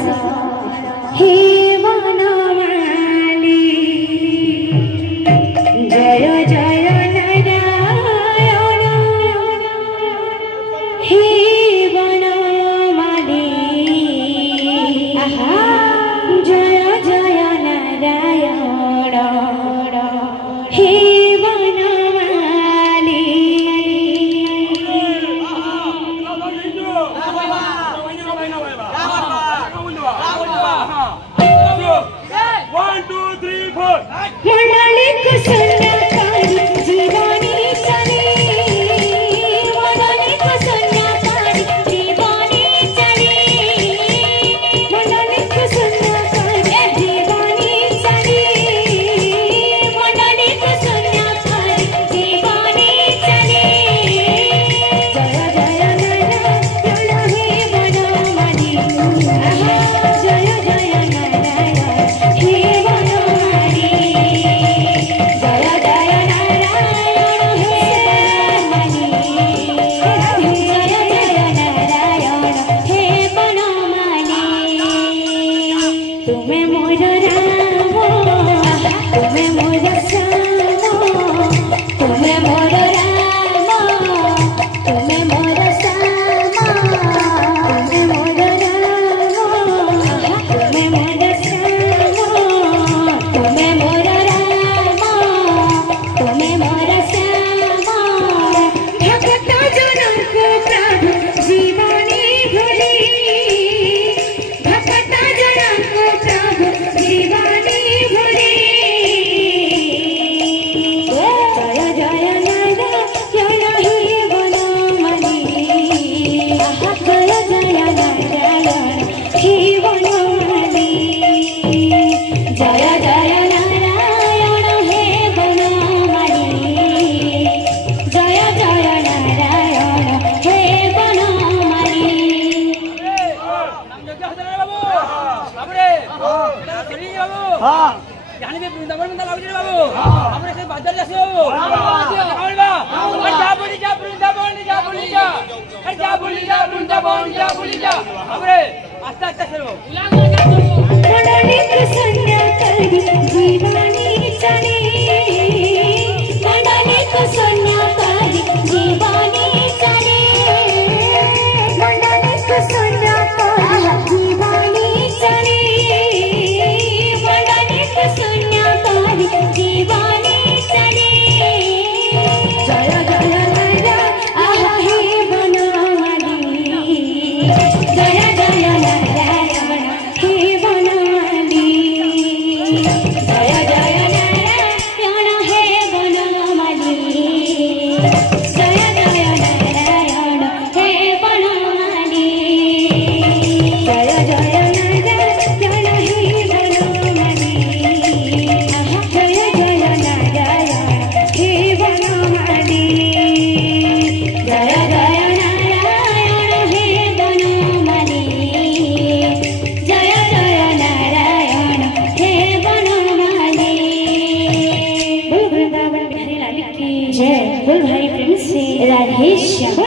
हे वनमाली जय जय नारायण हे वनमाली जय जय नारायण हे वनमाली। One, two, three, four. मंडली कुसुन्याकारी जीवानी चली मंडली कुसुन्याकारी जीवानी चली मंडली कुसुन्याकारी जीवानी चली मंडली कुसुन्याकारी जीवानी चली जय जय नारायण हे वनमाली जय जय नारायण हे वनमाली जय जय नारायण हे वनमाली जय जय नारायण हे वनमाली। तुम्हें मोर राम तुम्हें मोर श्याम तुम्हें मोर राम तुम्हें मोर श्याम तुम्हें मोर राम तुम्हें मोर श्याम तुम्हें मोर राम तुम्हें मोर श्याम भक्त जनों को प्रभु जीवानी भोली भक्त जनों को प्रभु जीवानी भोली जय जय नारायण हे वनमाली जय जय नारायण हे वनमाली जय जय नारायण हे वनमाली जय जय नारायण हे वनमाली। मंडली कुसुन्याकारी जीवानी चली मंडली कुसुन्याकारी जीवानी चली मंडली कुसुन्याकारी जीवानी चली मंडली कुसुन्याकारी जीवानी चली जय जय नारायण हे वनमाली जय जय नारायण हे वनमाली जय जय नारायण हे वनमाली जय जय नारायण हे वनमाली जय जय नारायण हे वनमाली जय जय नारायण हे वनमाली जय जय नारायण हे वनमाली जय जय नारायण हे वनमाली। बोल वृंदावन बिहारी लाल की जय। बोल भाई प्रेम से राधेश्याम।